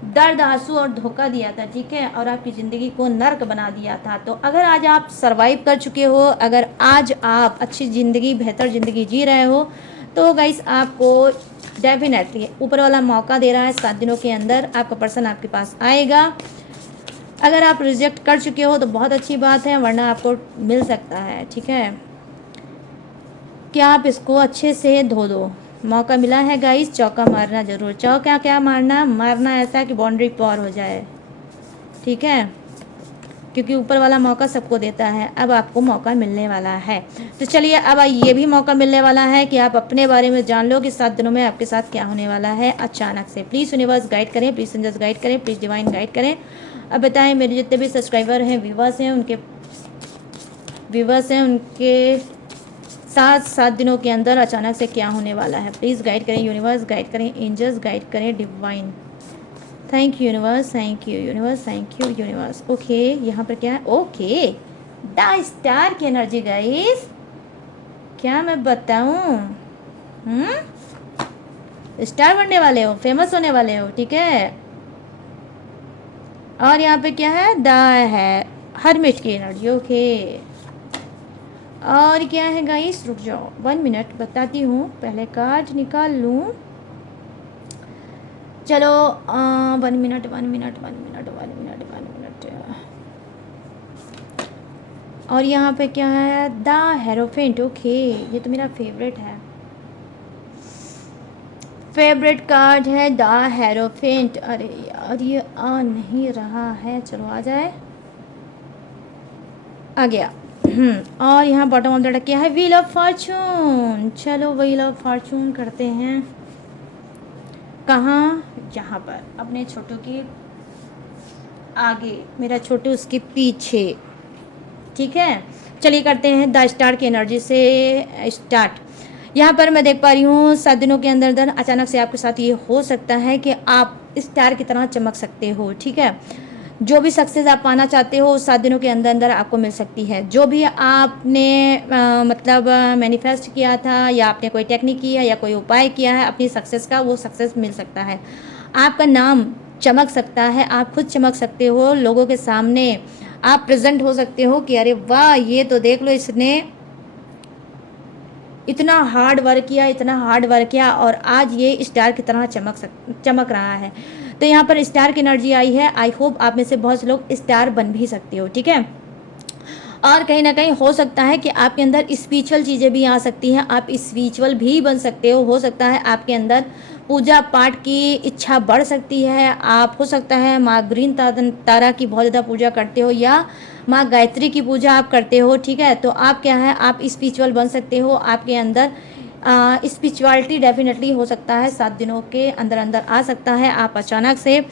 दर्द, आंसू और धोखा दिया था, ठीक है, और आपकी ज़िंदगी को नर्क बना दिया था। तो अगर आज आप सरवाइव कर चुके हो, अगर आज आप अच्छी ज़िंदगी, बेहतर ज़िंदगी जी रहे हो, तो गाइस आपको डेफिनेटली ऊपर वाला मौका दे रहा है, 7 दिनों के अंदर आपका पर्सन आपके पास आएगा। अगर आप रिजेक्ट कर चुके हो तो बहुत अच्छी बात है, वरना आपको मिल सकता है, ठीक है। क्या आप इसको अच्छे से धो दो, मौका मिला है गाइस, चौका मारना ज़रूर। चौका क्या मारना, मारना ऐसा कि बाउंड्री पार हो जाए, ठीक है, क्योंकि ऊपर वाला मौका सबको देता है। अब आपको मौका मिलने वाला है, तो चलिए अब ये भी मौका मिलने वाला है कि आप अपने बारे में जान लो कि 7 दिनों में आपके साथ क्या होने वाला है अचानक से। प्लीज़ यूनिवर्स गाइड करें, प्लीज़ एंजल्स गाइड करें, प्लीज़ डिवाइन गाइड करें। अब बताएं, मेरे जितने भी सब्सक्राइबर हैं, व्यूवर्स हैं, उनके साथ 7 दिनों के अंदर अचानक से क्या होने वाला है। प्लीज़ गाइड करें यूनिवर्स, गाइड करें एंजल्स, गाइड करें divine. Thank you universe, thank you universe, thank you universe. Okay, यहाँ पर क्या है, ओके, द स्टार की एनर्जी गाइस, क्या मैं बताऊँ, स्टार बनने वाले हो, फेमस होने वाले हो, ठीक है। और यहाँ पे क्या है, द है हरमिट की एनर्जी, ओके। और क्या है गाइस, रुक जाओ 1 मिनट बताती हूँ, पहले कार्ड निकाल लूँ। चलो 1 minute, 1 minute, 1 minute, 1 minute, 1 minute. और यहाँ पे क्या है, द हेरोफेंट, ओके, ये तो मेरा फेवरेट है, फेवरेट कार्ड है द हेरोफेंट। अरे यार ये आ नहीं रहा है, चलो आ जाए, आ गया। और यहाँ बॉटम ऑफ द डेक क्या है, व्हील ऑफ फॉर्चून। चलो व्हील ऑफ फॉर्चून करते हैं, कहाँ, यहाँ पर अपने छोटू के आगे, मेरा छोटू उसके पीछे, ठीक है। चलिए करते हैं द स्टार की एनर्जी से स्टार्ट। यहाँ पर मैं देख पा रही हूँ 7 दिनों के अंदर अंदर अचानक से आपके साथ ये हो सकता है कि आप स्टार की तरह चमक सकते हो, ठीक है। जो भी सक्सेस आप पाना चाहते हो 7 दिनों के अंदर अंदर आपको मिल सकती है। जो भी आपने मतलब मैनिफेस्ट किया था, या आपने कोई टेक्निक की है, या कोई उपाय किया है अपनी सक्सेस का, वो सक्सेस मिल सकता है। आपका नाम चमक सकता है, आप खुद चमक सकते हो, लोगों के सामने आप प्रेजेंट हो सकते हो कि अरे वाह, ये तो देख लो, इसने इतना हार्ड वर्क किया, इतना हार्ड वर्क किया, और आज ये स्टार की तरह चमक रहा है। तो यहाँ पर स्टार की एनर्जी आई है। आई होप आप में से बहुत से लोग स्टार बन भी सकते हो, ठीक है। और कहीं ना कहीं हो सकता है कि आपके अंदर स्पिरिचुअल चीज़ें भी आ सकती हैं, आप स्पिरिचुअल भी बन सकते हो सकता है आपके अंदर पूजा पाठ की इच्छा बढ़ सकती है। आप हो सकता है माँ ग्रीन तारा की बहुत ज़्यादा पूजा करते हो या माँ गायत्री की पूजा आप करते हो, ठीक है। तो आप क्या है, आप स्पिरिचुअल बन सकते हो, आपके अंदर स्पिरिचुअलिटी डेफिनेटली हो सकता है 7 दिनों के अंदर अंदर आ सकता है। आप अचानक से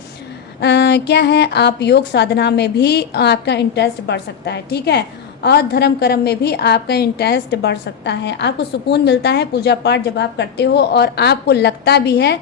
क्या है, आप योग साधना में भी आपका इंटरेस्ट बढ़ सकता है, ठीक है। और धर्म कर्म में भी आपका इंटरेस्ट बढ़ सकता है। आपको सुकून मिलता है पूजा पाठ जब आप करते हो, और आपको लगता भी है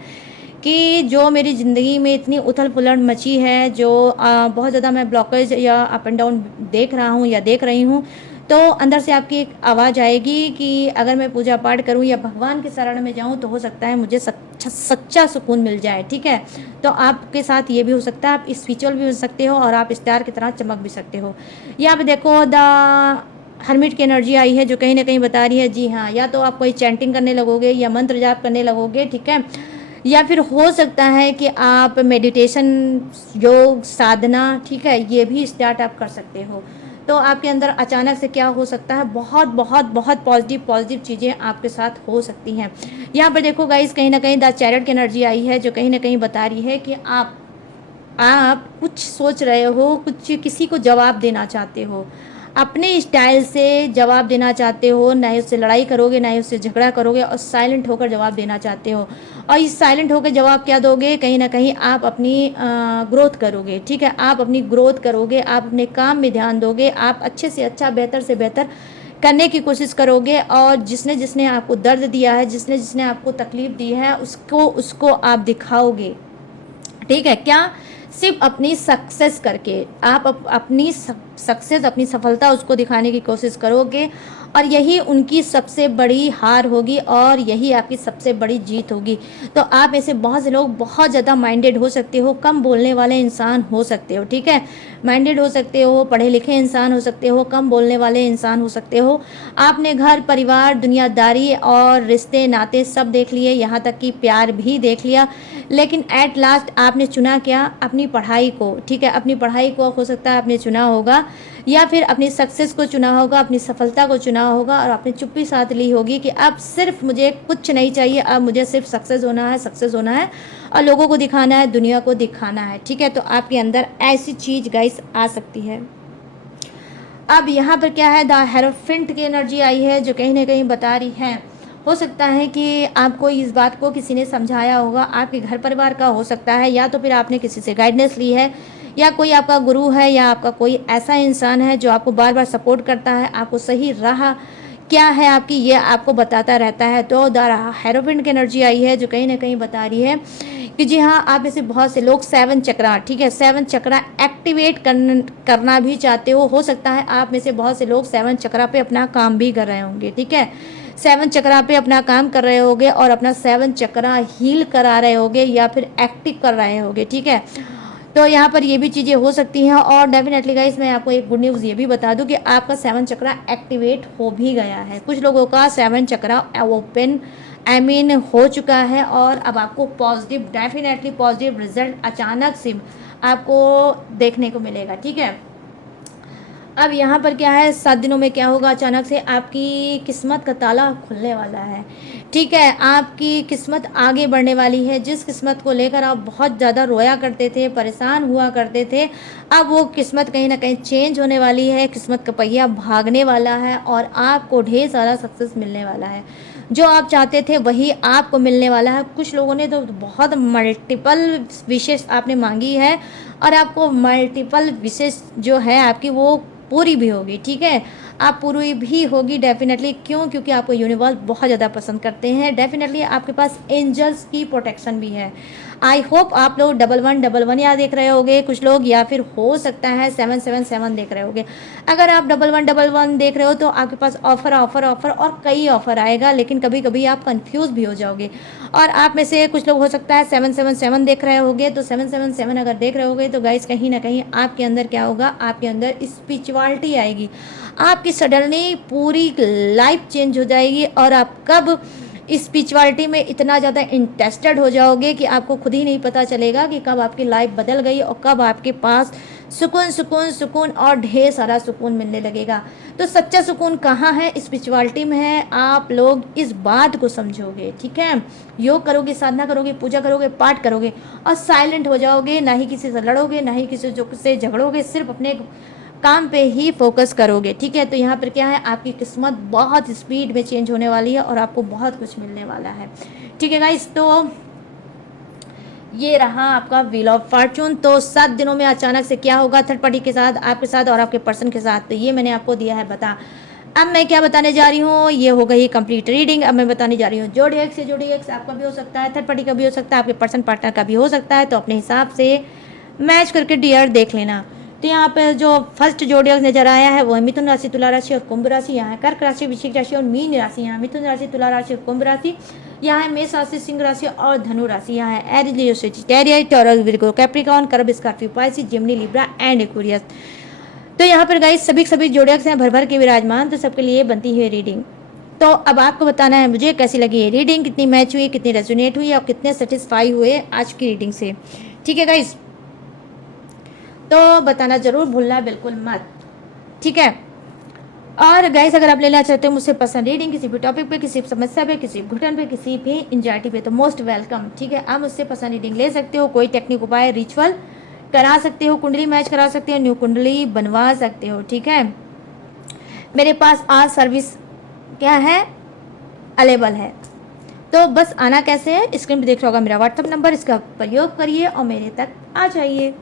कि जो मेरी ज़िंदगी में इतनी उथल पुथल मची है, जो बहुत ज़्यादा मैं ब्लॉकेज या अप एंड डाउन देख रहा हूँ या देख रही हूँ, तो अंदर से आपकी एक आवाज़ आएगी कि अगर मैं पूजा पाठ करूँ या भगवान के शरण में जाऊँ तो हो सकता है मुझे सच्चा सुकून मिल जाए, ठीक है। तो आपके साथ ये भी हो सकता है, आप स्पिरिचुअल भी हो सकते हो और आप स्टार की तरह चमक भी सकते हो। यहाँ पे देखो द हर्मिट की एनर्जी आई है जो कहीं ना कहीं बता रही है, जी हाँ, या तो आप कोई चैंटिंग करने लगोगे या मंत्र जाप करने लगोगे, ठीक है। या फिर हो सकता है कि आप मेडिटेशन, योग साधना, ठीक है, ये भी स्टार्ट आप कर सकते हो। तो आपके अंदर अचानक से क्या हो सकता है, बहुत बहुत बहुत पॉजिटिव पॉजिटिव चीज़ें आपके साथ हो सकती हैं। यहाँ पर देखो गाइस, कहीं ना कहीं द चैरियट की एनर्जी आई है जो कहीं ना कहीं बता रही है कि आप कुछ सोच रहे हो, कुछ किसी को जवाब देना चाहते हो, अपने स्टाइल से जवाब देना चाहते हो, ना ही उससे लड़ाई करोगे ना ही उससे झगड़ा करोगे, और साइलेंट होकर जवाब देना चाहते हो। और इस साइलेंट होकर जवाब क्या दोगे, कहीं ना कहीं आप अपनी ग्रोथ करोगे, ठीक है। आप अपनी ग्रोथ करोगे, आप अपने काम में ध्यान दोगे, आप अच्छे से अच्छा, बेहतर से बेहतर करने की कोशिश करोगे, और जिसने जिसने आपको दर्द दिया है, जिसने जिसने आपको तकलीफ दी है, उसको उसको आप दिखाओगे, ठीक है। क्या, सिर्फ अपनी सक्सेस करके आप अपनी सक्सेस, अपनी सफलता उसको दिखाने की कोशिश करोगे, और यही उनकी सबसे बड़ी हार होगी और यही आपकी सबसे बड़ी जीत होगी। तो आप ऐसे बहुत से लोग बहुत ज़्यादा माइंडेड हो सकते हो, कम बोलने वाले इंसान हो सकते हो, ठीक है। माइंडेड हो सकते हो, पढ़े लिखे इंसान हो सकते हो, कम बोलने वाले इंसान हो सकते हो। आपने घर परिवार, दुनियादारी और रिश्ते नाते सब देख लिए, यहाँ तक कि प्यार भी देख लिया, लेकिन एट लास्ट आपने चुना क्या, अपनी पढ़ाई को, ठीक है। अपनी पढ़ाई को हो सकता है आपने चुना होगा, या फिर अपनी सक्सेस को चुना होगा, अपनी सफलता को चुना होगा, और आपने चुप्पी साथ ली होगी कि अब सिर्फ मुझे कुछ नहीं चाहिए, अब मुझे सिर्फ सक्सेस होना है, सक्सेस होना है, और लोगों को दिखाना है, दुनिया को दिखाना है, ठीक है। तो आपके अंदर ऐसी चीज़ गाइस आ सकती है। अब यहाँ पर क्या है, द हेरोफिंट की एनर्जी आई है जो कहीं ना कहीं बता रही है, हो सकता है कि आपको इस बात को किसी ने समझाया होगा, आपके घर परिवार का हो सकता है, या तो फिर आपने किसी से गाइडेंस ली है, या कोई आपका गुरु है, या आपका कोई ऐसा इंसान है जो आपको बार बार सपोर्ट करता है, आपको सही राह क्या है आपकी ये आपको बताता रहता है। तो द हेरोफिंट की एनर्जी आई है जो कहीं ना कहीं बता रही है कि जी हाँ, आप ऐसे बहुत से लोग 7 चक्रा, ठीक है, 7 चक्रा एक्टिवेट करना भी चाहते हो सकता है आप में से बहुत से लोग 7 चक्रा पे अपना काम भी कर रहे होंगे, ठीक है। 7 चक्रा पे अपना काम कर रहे होगे और अपना 7 चक्रा हील करा रहे होगे या फिर एक्टिव कर रहे होगे, ठीक है। तो यहाँ पर ये भी चीज़ें हो सकती हैं। और डेफिनेटली गाइस, मैं आपको एक गुड न्यूज़ ये भी बता दूं कि आपका 7 चक्रा एक्टिवेट हो भी गया है। कुछ लोगों का 7 चक्रा ओपन हो चुका है, और अब आपको पॉजिटिव, डेफिनेटली पॉजिटिव रिजल्ट अचानक से आपको देखने को मिलेगा, ठीक है। अब यहाँ पर क्या है, 7 दिनों में क्या होगा, अचानक से आपकी किस्मत का ताला खुलने वाला है, ठीक है। आपकी किस्मत आगे बढ़ने वाली है। जिस किस्मत को लेकर आप बहुत ज़्यादा रोया करते थे, परेशान हुआ करते थे, अब वो किस्मत कहीं ना कहीं चेंज होने वाली है, किस्मत का पहिया भागने वाला है, और आपको ढेर सारा सक्सेस मिलने वाला है। जो आप चाहते थे वही आपको मिलने वाला है। कुछ लोगों ने तो बहुत मल्टीपल विशेष आपने मांगी है, और आपको मल्टीपल विशेष जो है आपकी वो पूरी भी होगी, ठीक है। आप पूरी भी होगी डेफिनेटली, क्यों, क्योंकि आपको यूनिवर्स बहुत ज़्यादा पसंद करते हैं। डेफिनेटली आपके पास एंजल्स की प्रोटेक्शन भी है। आई होप आप लोग 1111 या देख रहे होगे कुछ लोग, या फिर हो सकता है 777 देख रहे होगे। अगर आप 1111 देख रहे हो तो आपके पास ऑफर ऑफर ऑफर और कई ऑफर आएगा, लेकिन कभी कभी आप कंफ्यूज भी हो जाओगे। और आप में से कुछ लोग हो सकता है 777 देख रहे होगे, तो 777 अगर देख रहे होगे तो गाइस कहीं ना कहीं आपके अंदर क्या होगा, आपके अंदर स्पिरिचुअलिटी आएगी, आपकी सडनली पूरी लाइफ चेंज हो जाएगी। और आप कब स्पिरिचुअलिटी में इतना ज़्यादा इंटरेस्टेड हो जाओगे कि आपको खुद ही नहीं पता चलेगा कि कब आपकी लाइफ बदल गई और कब आपके पास सुकून सुकून सुकून और ढेर सारा सुकून मिलने लगेगा। तो सच्चा सुकून कहाँ है? स्पिरिचुअलिटी में है। आप लोग इस बात को समझोगे, ठीक है। योग करोगे, साधना करोगे, पूजा करोगे, पाठ करोगे और साइलेंट हो जाओगे, ना ही किसी से लड़ोगे, ना ही किसी से झगड़ोगे, सिर्फ अपने काम पे ही फोकस करोगे, ठीक है। तो यहाँ पर क्या है, आपकी किस्मत बहुत स्पीड में चेंज होने वाली है और आपको बहुत कुछ मिलने वाला है, ठीक है गाइस। तो ये रहा आपका व्हील ऑफ फॉर्चून। तो 7 दिनों में अचानक से क्या होगा थर्ड पार्टी के साथ, आपके साथ और आपके पर्सन के साथ, तो ये मैंने आपको दिया है बता। अब मैं क्या बताने जा रही हूँ, ये हो गई कंप्लीट रीडिंग। अब मैं बताने जा रही हूँ जोडिएक्स। जोडिएक्स आपका भी हो सकता है, थर्ड पार्टी का भी हो सकता है, आपके पर्सन पार्टनर का भी हो सकता है। तो अपने हिसाब से मैच करके डियर देख लेना। तो यहाँ पे जो फर्स्ट जोडियक नजर आया है वो है मिथुन राशि, तुला राशि और कुंभ राशि। यहाँ है कर्क राशि, वृश्चिक राशि और मीन राशि। यहाँ मिथुन राशि, तुला राशि और कुंभ राशि। यहाँ है मेष राशि, सिंह राशि और धनु राशि। यहाँ है Aries, Leo, Sagittarius, Taurus, Virgo, Capricorn, कर्ब, Scorpio, Pisces, Gemini, Libra and Aquarius. तो यहाँ पर गाइस सभी जोडियक्स हैं भर भर के विराजमान। तो सबके लिए बनती है रीडिंग। तो अब आपको बताना है मुझे कैसी लगी ये रीडिंग, कितनी मैच हुई, कितनी रेजोनेट हुई और कितने सेटिस्फाई हुए आज की रीडिंग से, ठीक है गाइस। तो बताना जरूर भूलना बिल्कुल मत, ठीक है। और गाइस अगर आप लेना चाहते हो मुझसे पर्सनल रीडिंग किसी भी टॉपिक पे, किसी समस्या पे, किसी घुटन पे, किसी भी एंजाइटी पे, तो मोस्ट वेलकम, ठीक है। आप मुझसे पर्सनल रीडिंग ले सकते हो। कोई टेक्निक, उपाय, रिचुअल करा सकते हो, कुंडली मैच करा सकते हो, न्यू कुंडली बनवा सकते हो, ठीक है। मेरे पास आज सर्विस क्या है अवेलेबल है। तो बस आना कैसे है, स्क्रीन पे देख रहा होगा मेरा व्हाट्सअप नंबर, इसका प्रयोग करिए और मेरे तक आ जाइए।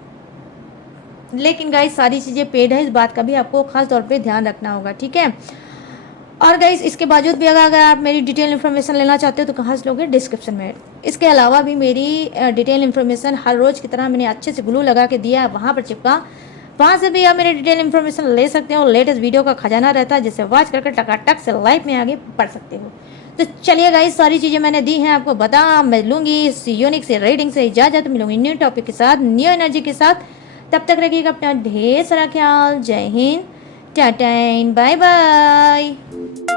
लेकिन गाइस सारी चीज़ें पेड है, इस बात का भी आपको खास तौर पे ध्यान रखना होगा, ठीक है। और गाइस इसके बावजूद भी अगर आप मेरी डिटेल इन्फॉर्मेशन लेना चाहते हो तो कहाँ से लोगे, डिस्क्रिप्शन में। इसके अलावा भी मेरी डिटेल इन्फॉर्मेशन हर रोज़ की तरह मैंने अच्छे से ग्लू लगा के दिया है, वहाँ पर चिपका, वहाँ से भी आप मेरी डिटेल इन्फॉर्मेशन ले सकते हो। लेटेस्ट वीडियो का खजाना रहता है जिसे वॉच करके टकाटक से लाइफ में आगे बढ़ सकते हो। तो चलिए गाइस सारी चीज़ें मैंने दी हैं आपको बता। मैं लूँगी इस यूनिक से रीडिंग से इजाज़त, मिलूंगी न्यू टॉपिक के साथ, न्यू एनर्जी के साथ। तब तक रखिएगा अपना ढेर सारा ख्याल। जय हिंद, टाटा एंड बाय बाय।